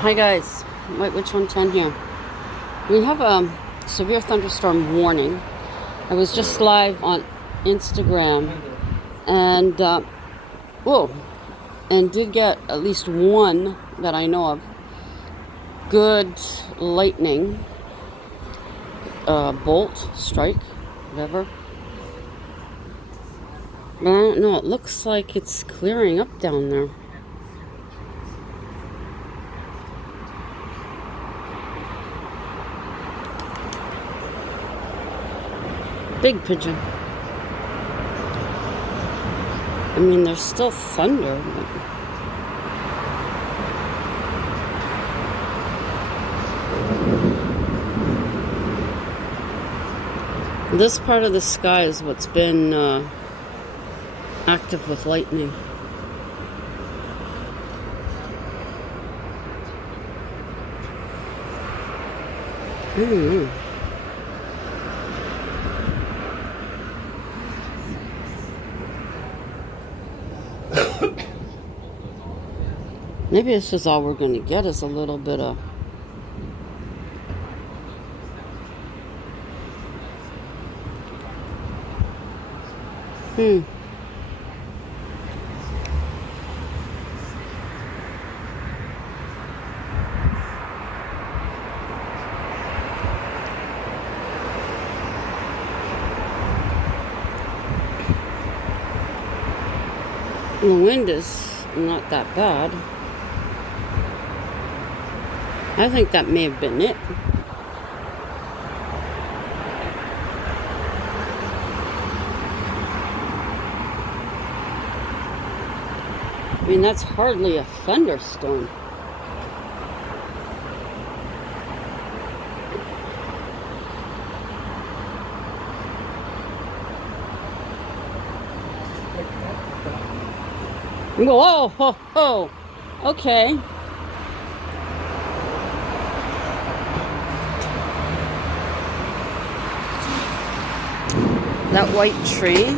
Hi guys, White Witch 110 here. We have a severe thunderstorm warning. I was just live on Instagram and whoa, and did get at least one that I know of good lightning bolt strike, whatever. But I don't know. It looks like it's clearing up down there. Big pigeon. I mean, there's still thunder, but this part of the sky is what's been active with lightning. I don't know. Maybe this is all we're going to get is a little bit of The wind is not that bad. I think that may have been it. I mean, that's hardly a thunderstorm. Whoa, ho, ho. Okay. That white tree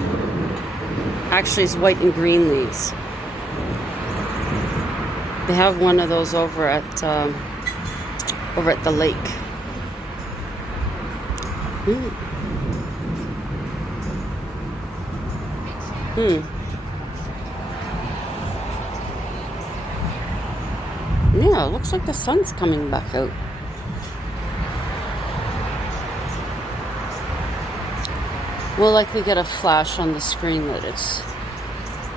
actually is white and green leaves. They have one of those over at the lake. Yeah, it looks like the sun's coming back out. We'll likely get a flash on the screen that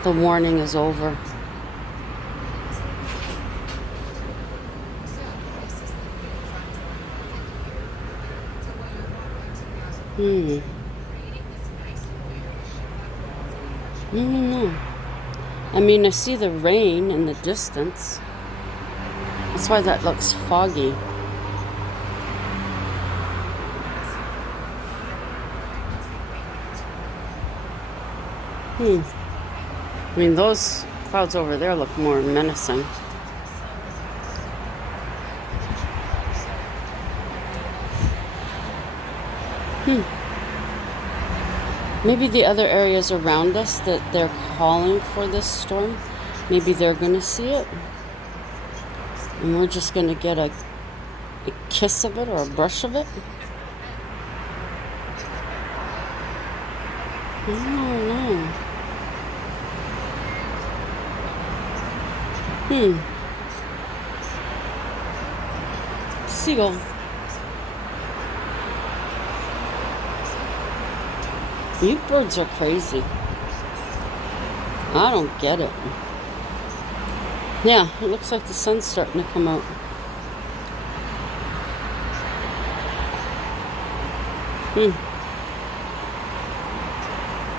the warning is over. I don't know. I mean, I see the rain in the distance. That's why that looks foggy. I mean, those clouds over there look more menacing. Maybe the other areas around us that they're calling for this storm, maybe they're going to see it. And we're just going to get a kiss of it or a brush of it. I don't know. Seagull. You birds are crazy. I don't get it. Yeah, it looks like the sun's starting to come out.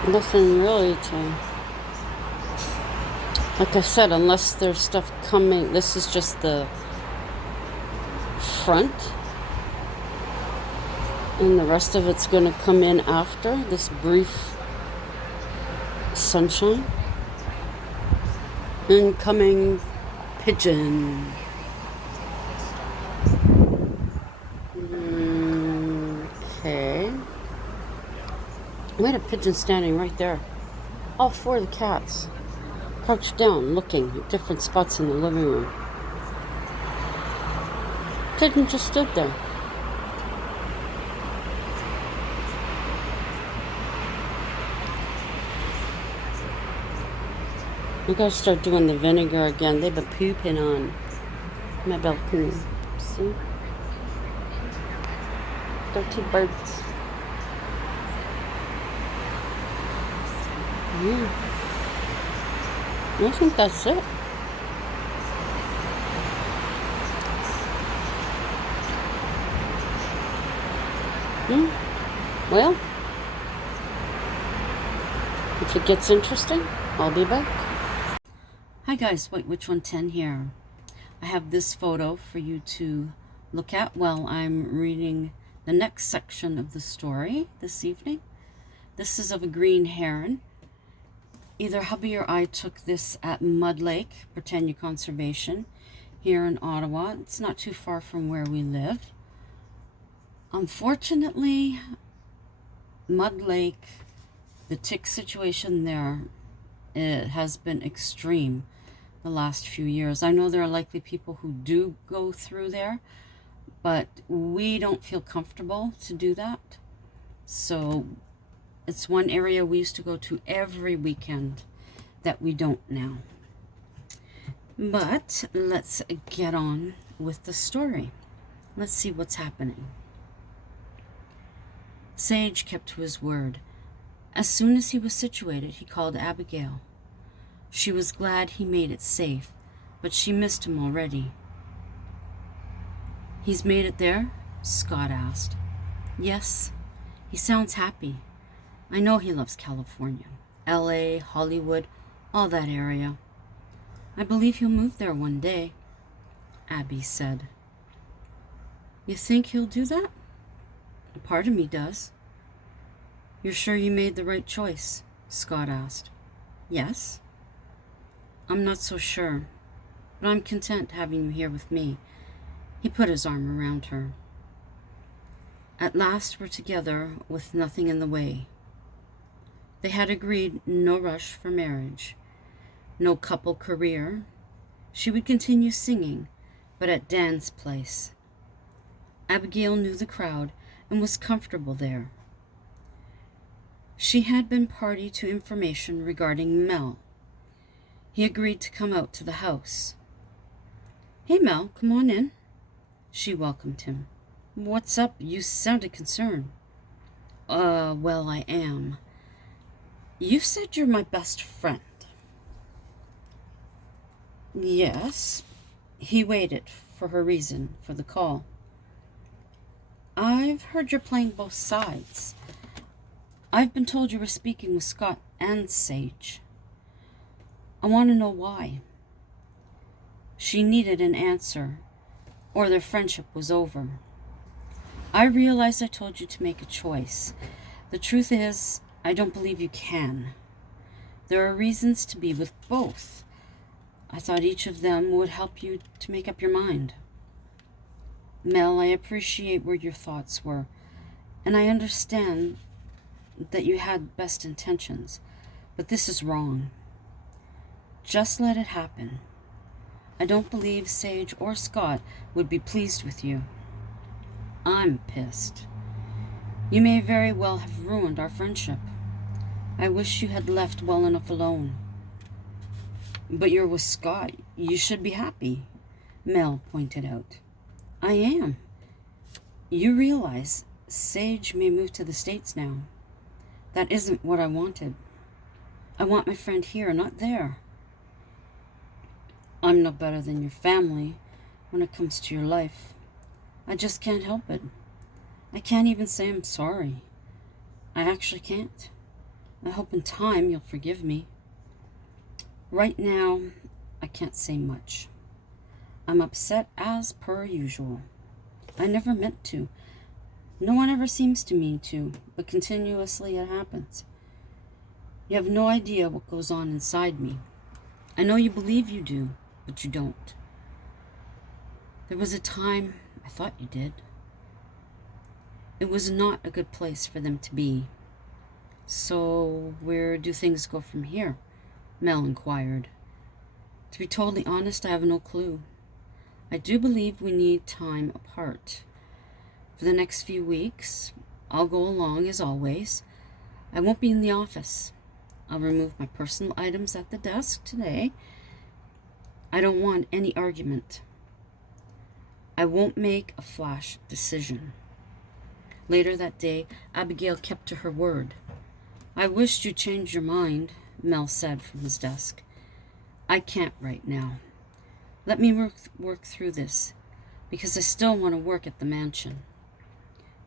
Nothing really to... Like I said, unless there's stuff coming... This is just the front. And the rest of it's going to come in after this brief sunshine. Incoming pigeon. Okay. We had a pigeon standing right there. All four of the cats crouched down, looking at different spots in the living room. Kitten just stood there. I gotta start doing the vinegar again. They've been pooping on my balcony. See? Dirty birds. Yeah. I think that's it. Yeah. Well, if it gets interesting, I'll be back. Hi guys, White Witch 110 here. I have this photo for you to look at while I'm reading the next section of the story this evening. This is of a green heron. Either hubby or I took this at Mud Lake Britannia Conservation here in Ottawa. It's not too far from where we live. Unfortunately, Mud Lake, the tick situation there, it has been extreme the last few years. I know there are likely people who do go through there, but we don't feel comfortable to do that. So it's one area we used to go to every weekend that we don't now. But let's get on with the story. Let's see what's happening. Sage kept to his word. As soon as he was situated, he called Abigail. She was glad he made it safe, but she missed him already. He's made it there? Scott asked. Yes, he sounds happy. I know he loves California, LA, Hollywood, all that area. I believe he'll move there one day, Abby said. You think he'll do that? A part of me does. You're sure you made the right choice? Scott asked. Yes. I'm not so sure, but I'm content having you here with me. He put his arm around her. At last we're together with nothing in the way. They had agreed no rush for marriage, no couple career. She would continue singing, but at Dan's place. Abigail knew the crowd and was comfortable there. She had been party to information regarding Mel. He agreed to come out to the house. Hey, Mel, come on in. She welcomed him. What's up? You sounded concerned. Well, I am. You said you're my best friend. Yes. He waited for her reason for the call. I've heard you're playing both sides. I've been told you were speaking with Scott and Sage. I want to know why. She needed an answer, or their friendship was over. I realize I told you to make a choice. The truth is, I don't believe you can. There are reasons to be with both. I thought each of them would help you to make up your mind. Mel, I appreciate where your thoughts were, and I understand that you had best intentions, but this is wrong. Just let it happen. I don't believe Sage or Scott would be pleased with you. I'm pissed. You may very well have ruined our friendship. I wish you had left well enough alone. But you're with Scott. You should be happy, Mel pointed out. I am. You realize Sage may move to the States now. That isn't what I wanted. I want my friend here, not there. I'm no better than your family when it comes to your life. I just can't help it. I can't even say I'm sorry. I actually can't. I hope in time you'll forgive me. Right now, I can't say much. I'm upset as per usual. I never meant to. No one ever seems to mean to, but continuously it happens. You have no idea what goes on inside me. I know you believe you do, but you don't. There was a time I thought you did. It was not a good place for them to be. So, where do things go from here? Mel inquired. To be totally honest, I have no clue. I do believe we need time apart. For the next few weeks, I'll go along as always. I won't be in the office. I'll remove my personal items at the desk today. I don't want any argument. I won't make a flash decision. Later that day, Abigail kept to her word. I wished you'd changed your mind, Mel said from his desk. I can't right now. Let me work through this, because I still want to work at the mansion.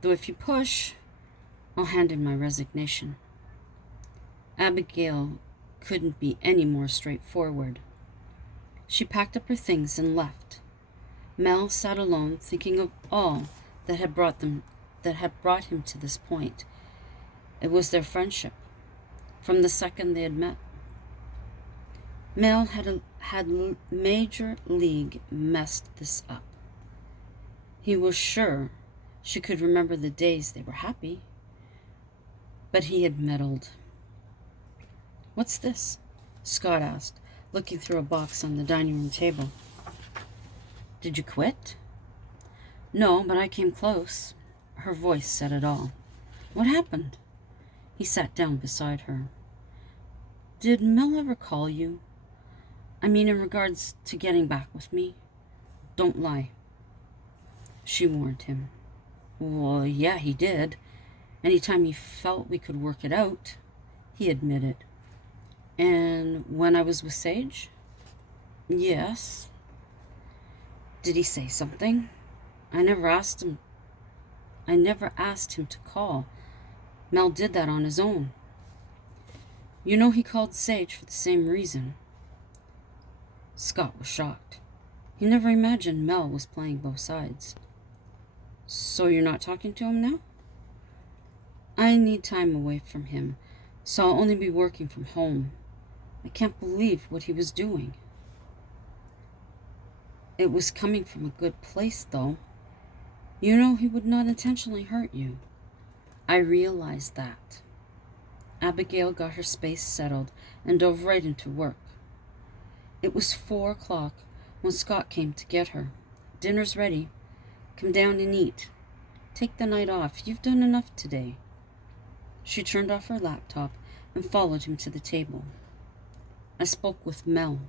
Though if you push, I'll hand in my resignation. Abigail couldn't be any more straightforward. She packed up her things and left. Mel sat alone, thinking of all that had brought him to this point. It was their friendship, from the second they had met. Mel had major league messed this up. He was sure she could remember the days they were happy, but he had meddled. What's this? Scott asked, looking through a box on the dining room table. Did you quit? No, but I came close. Her voice said it all. What happened? He sat down beside her. Did Mel ever call you? I mean, in regards to getting back with me? Don't lie. She warned him. Well, yeah, he did. Anytime he felt we could work it out, he admitted. And when I was with Sage? Yes. Did he say something? I never asked him to call. Mel did that on his own. You know he called Sage for the same reason. Scott was shocked. He never imagined Mel was playing both sides. So you're not talking to him now? I need time away from him, so I'll only be working from home. I can't believe what he was doing. It was coming from a good place, though. You know he would not intentionally hurt you. I realized that. Abigail got her space settled and dove right into work. It was 4:00 when Scott came to get her. Dinner's ready. Come down and eat. Take the night off. You've done enough today. She turned off her laptop and followed him to the table. I spoke with Mel,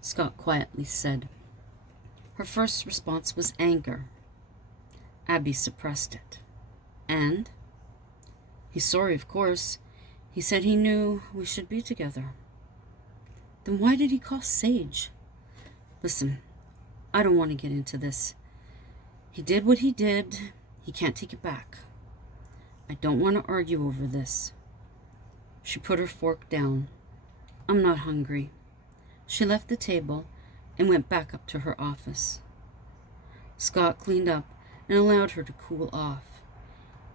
Scott quietly said. Her first response was anger. Abby suppressed it. And? He's sorry, of course. He said he knew we should be together. Then why did he call Sage? Listen, I don't want to get into this. He did what he did. He can't take it back. I don't want to argue over this. She put her fork down. I'm not hungry. She left the table and went back up to her office. Scott cleaned up and allowed her to cool off.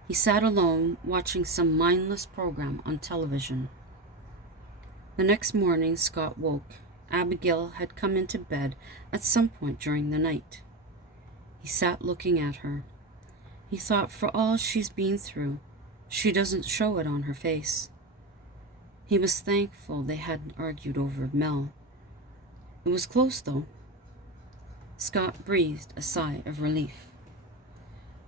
He sat alone, watching some mindless program on television. The next morning, Scott woke. Abigail had come into bed at some point during the night. He sat looking at her. He thought, for all she's been through, she doesn't show it on her face. He was thankful they hadn't argued over Mel. It was close, though. Scott breathed a sigh of relief.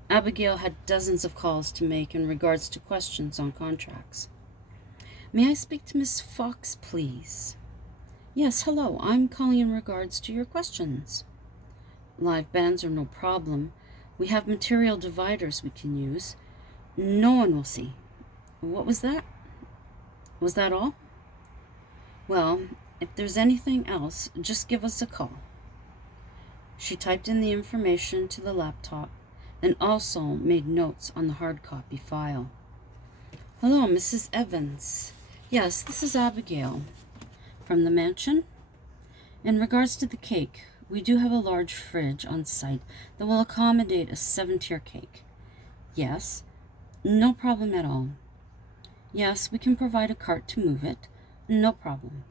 Abigail had dozens of calls to make in regards to questions on contracts. May I speak to Miss Fox, please? Yes, hello. I'm calling in regards to your questions. Live bands are no problem. We have material dividers we can use. No one will see. What was that? Was that all? Well, if there's anything else, just give us a call. She typed in the information to the laptop and also made notes on the hard copy file. Hello, Mrs. Evans. Yes, this is Abigail. From the mansion? In regards to the cake, we do have a large fridge on site that will accommodate a 7-tier cake. Yes, no problem at all. Yes, we can provide a cart to move it. No problem.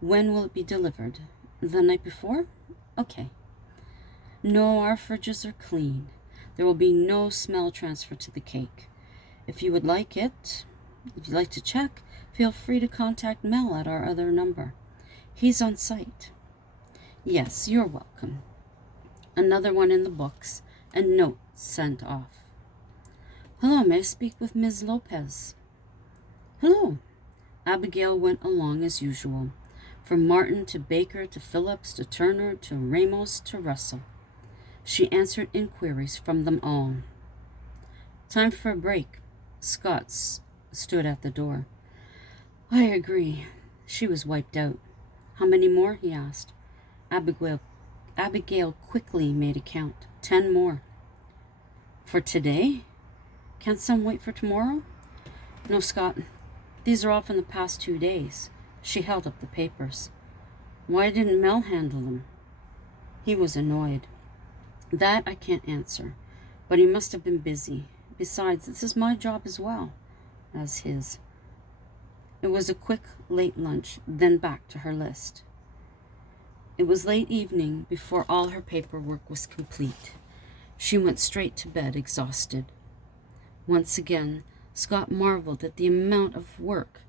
When will it be delivered? The night before? Okay. No, our fridges are clean. There will be no smell transfer to the cake. If you'd like to check, feel free to contact Mel at our other number. He's on site. Yes, you're welcome. Another one in the books, and note sent off. Hello, may I speak with Ms. Lopez? Hello. Abigail went along as usual, from Martin to Baker to Phillips to Turner to Ramos to Russell. She answered inquiries from them all. Time for a break. Scott stood at the door. I agree. She was wiped out. How many more? He asked. Abigail quickly made a count. 10 more. For today? Can't some wait for tomorrow? No, Scott. These are all from the past 2 days. She held up the papers. Why didn't Mel handle them? He was annoyed. That I can't answer, but he must have been busy. Besides, this is my job as well as his. It was a quick, late lunch, then back to her list. It was late evening before all her paperwork was complete. She went straight to bed, exhausted. Once again, Scott marveled at the amount of work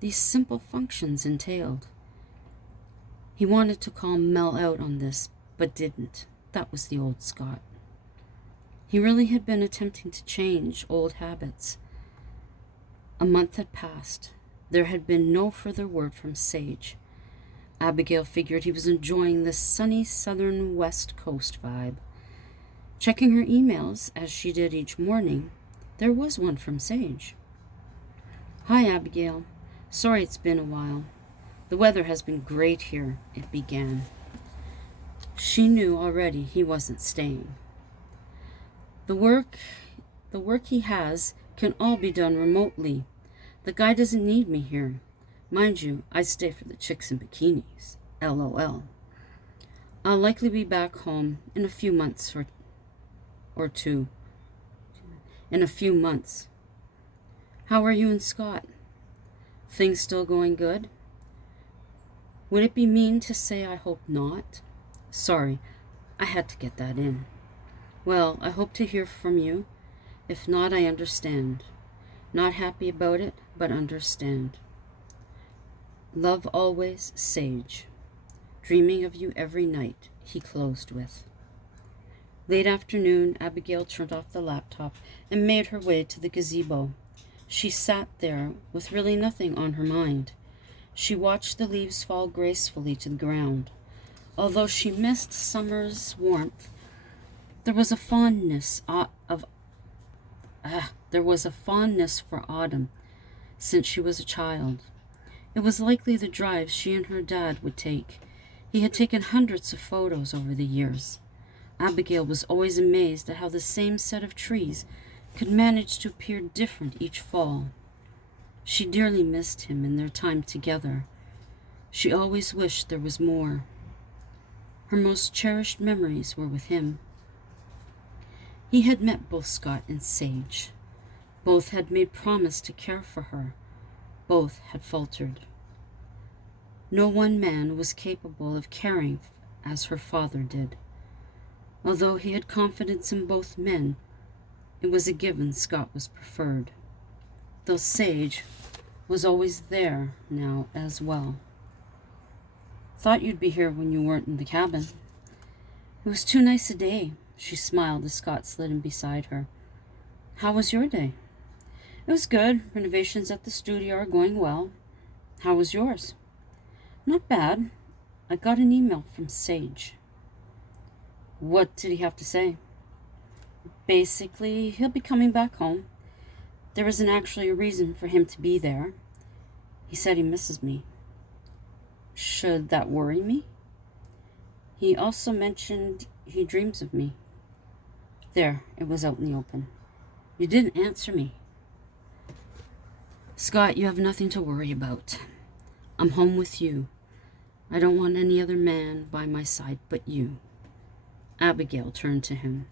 these simple functions entailed. He wanted to call Mel out on this, but didn't. That was the old Scott. He really had been attempting to change old habits. A month had passed. There had been no further word from Sage. Abigail figured he was enjoying the sunny southern west coast vibe. Checking her emails, as she did each morning, there was one from Sage. Hi, Abigail. Sorry it's been a while. The weather has been great here, it began. She knew already he wasn't staying. The work he has can all be done remotely. The guy doesn't need me here. Mind you, I stay for the chicks in bikinis. LOL. I'll likely be back home in a few months or two. In a few months. How are you and Scott? Things still going good? Would it be mean to say I hope not? Sorry, I had to get that in. Well, I hope to hear from you. If not, I understand. Not happy about it, but understand. Love always, Sage. Dreaming of you every night, he closed with. Late afternoon, Abigail turned off the laptop and made her way to the gazebo. She sat there with really nothing on her mind. She watched the leaves fall gracefully to the ground. Although she missed summer's warmth, there was a fondness for autumn since she was a child. It was likely the drives she and her dad would take. He had taken hundreds of photos over the years. Abigail was always amazed at how the same set of trees could manage to appear different each fall. She dearly missed him and their time together. She always wished there was more. Her most cherished memories were with him. He had met both Scott and Sage. Both had made promise to care for her. Both had faltered. No one man was capable of caring as her father did. Although he had confidence in both men, it was a given Scott was preferred. Though Sage was always there now as well. Thought you'd be here when you weren't in the cabin. It was too nice a day, she smiled as Scott slid in beside her. How was your day? It was good. Renovations at the studio are going well. How was yours? Not bad. I got an email from Sage. What did he have to say? Basically, he'll be coming back home. There isn't actually a reason for him to be there. He said he misses me. Should that worry me? He also mentioned he dreams of me. There, it was out in the open. You didn't answer me. Scott, you have nothing to worry about. I'm home with you. I don't want any other man by my side but you. Abigail turned to him.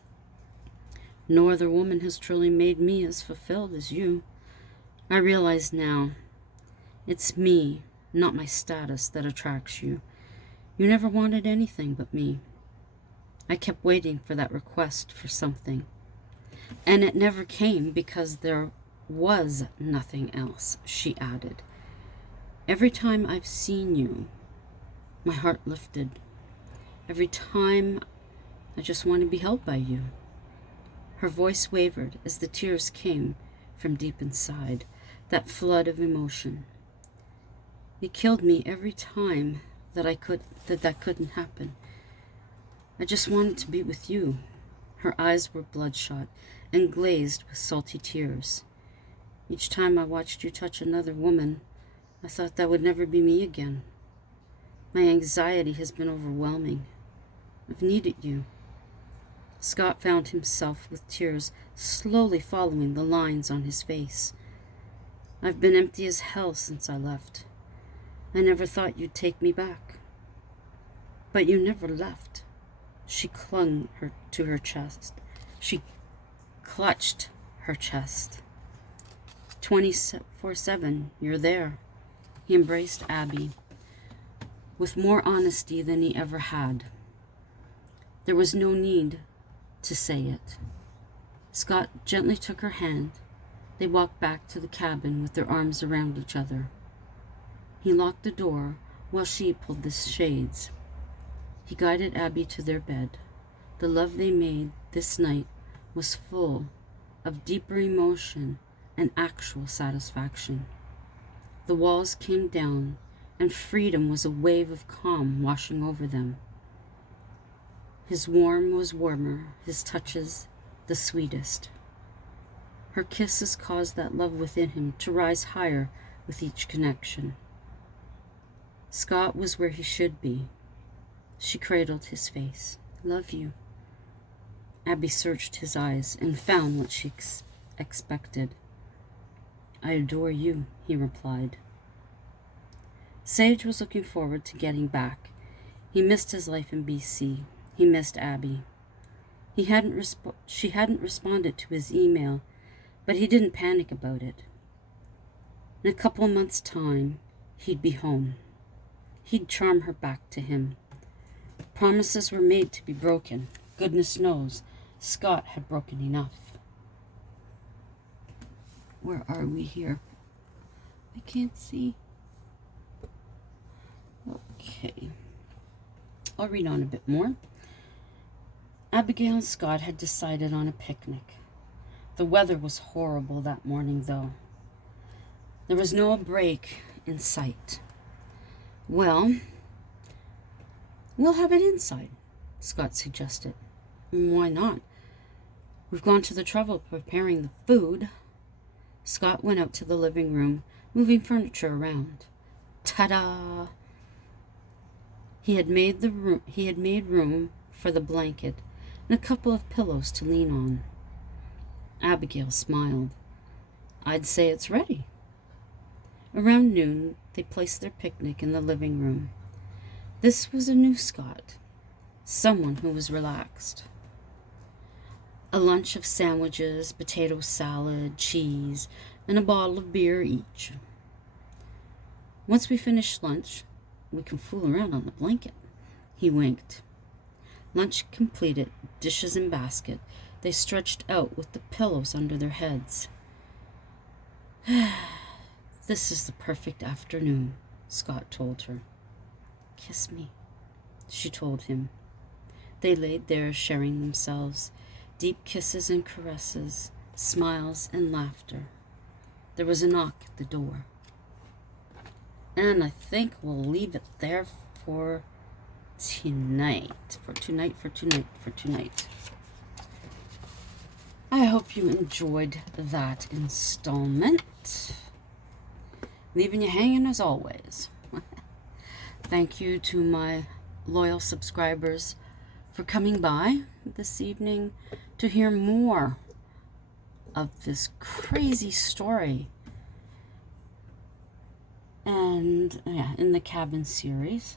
No other woman has truly made me as fulfilled as you. I realize now, it's me, not my status, that attracts you. You never wanted anything but me. I kept waiting for that request for something. And it never came because there was nothing else, she added. Every time I've seen you, my heart lifted. Every time I just want to be held by you. Her voice wavered as the tears came from deep inside, that flood of emotion. It killed me every time that couldn't happen. I just wanted to be with you. Her eyes were bloodshot and glazed with salty tears. Each time I watched you touch another woman, I thought that would never be me again. My anxiety has been overwhelming. I've needed you. Scott found himself with tears slowly following the lines on his face. I've been empty as hell since I left. I never thought you'd take me back. But you never left. She clung to her chest. She clutched her chest. 24/7, you're there. He embraced Abby with more honesty than he ever had. There was no need to say it. Scott gently took her hand. They walked back to the cabin with their arms around each other. He locked the door while she pulled the shades. He guided Abby to their bed. The love they made this night was full of deeper emotion and actual satisfaction. The walls came down, and freedom was a wave of calm washing over them. His warm was warmer, his touches the sweetest. Her kisses caused that love within him to rise higher with each connection. Scott was where he should be. She cradled his face. Love you. Abby searched his eyes and found what she expected. I adore you, he replied. Sage was looking forward to getting back. He missed his life in BC. He missed Abby. She hadn't responded to his email, but he didn't panic about it. In a couple of months' time, he'd be home. He'd charm her back to him. Promises were made to be broken. Goodness knows, Scott had broken enough. Where are we here? I can't see. Okay. I'll read on a bit more. Abigail and Scott had decided on a picnic. The weather was horrible that morning, though. There was no break in sight. Well, we'll have it inside, Scott suggested. Why not? We've gone to the trouble of preparing the food. Scott went out to the living room, moving furniture around. Ta-da! He had made room for the blanket and a couple of pillows to lean on. Abigail smiled. I'd say it's ready. Around noon, they placed their picnic in the living room. This was a new Scott, someone who was relaxed. A lunch of sandwiches, potato salad, cheese, and a bottle of beer each. Once we finish lunch, we can fool around on the blanket. He winked. Lunch completed, dishes in basket, they stretched out with the pillows under their heads. This is the perfect afternoon, Scott told her. Kiss me, she told him. They laid there sharing themselves, deep kisses and caresses, smiles and laughter. There was a knock at the door. And I think we'll leave it there for tonight. For tonight. I hope you enjoyed that installment. Leaving you hanging as always. Thank you to my loyal subscribers for coming by this evening to hear more of this crazy story. And in the cabin series.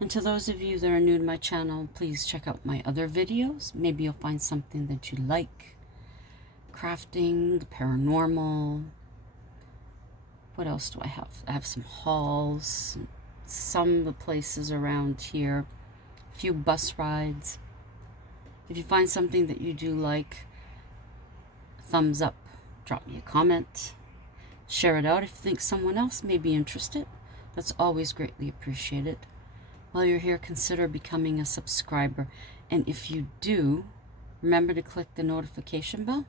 And to those of you that are new to my channel, please check out my other videos. Maybe you'll find something that you like. Crafting, the paranormal. What else do I have? I have some hauls, some of the places around here, a few bus rides. If you find something that you do like, thumbs up, drop me a comment, share it out if you think someone else may be interested. That's always greatly appreciated. while you're here, consider becoming a subscriber. And if you do, remember to click the notification bell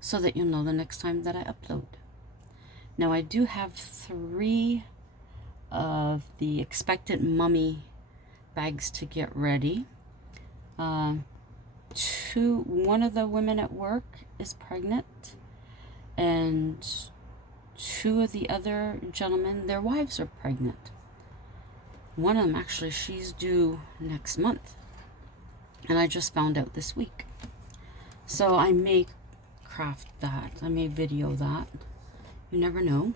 so that you'll know the next time that I upload. Now, I do have 3 of the expectant mummy bags to get ready. One of the women at work is pregnant, and 2 of the other gentlemen, their wives are pregnant. One of them, actually, she's due next month, and I just found out this week. So I may craft that, I may video that, you never know.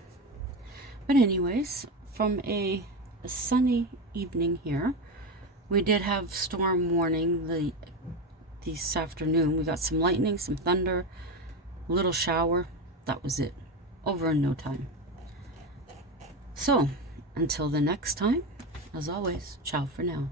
But anyways, from a sunny evening here, we did have storm warning this afternoon. We got some lightning, some thunder, a little shower. That was it. Over in no time. So, until the next time, as always, ciao for now.